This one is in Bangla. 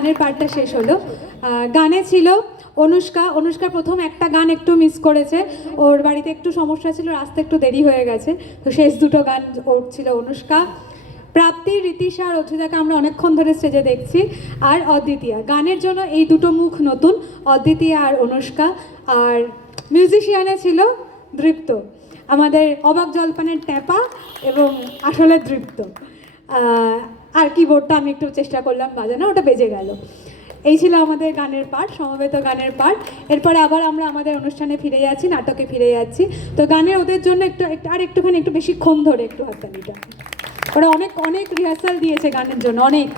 গানের পার্টটা শেষ হলো। গানে ছিল অনুষ্কার প্রথম একটা গান একটু মিস করেছে, ওর বাড়িতে একটু সমস্যা ছিল, আসতে একটু দেরি হয়ে গেছে, তো শেষ দুটো গান ওর ছিল অনুষ্কা। প্রাপ্তি, রীতিশা আর অর্চিতাকে আমরা অনেকক্ষণ ধরে স্টেজে দেখছি, আর অদ্বিতীয়া। গানের জন্য এই দুটো মুখ নতুন, অদ্বিতীয়া আর অনুষ্কা। আর মিউজিশিয়ানে ছিল দৃপ্ত, আমাদের অবাক জলপানের ট্যাপা এবং আসলে দৃপ্ত। আর কিবোর্ডটা আমি একটু চেষ্টা করলাম বাজানো, ওটা বেজে গেল। এই ছিল আমাদের গানের পার্ট, সমবেত গানের পার্ট। এরপরে আবার আমরা আমাদের অনুষ্ঠানে ফিরে যাচ্ছি, নাটকে ফিরে যাচ্ছি। তো গানের ওদের জন্য একটুখানি একটু বেশিক্ষণ ধরে একটু হাততালিটা, ওরা অনেক রিহার্সাল দিয়েছে গানের জন্য, অনেক।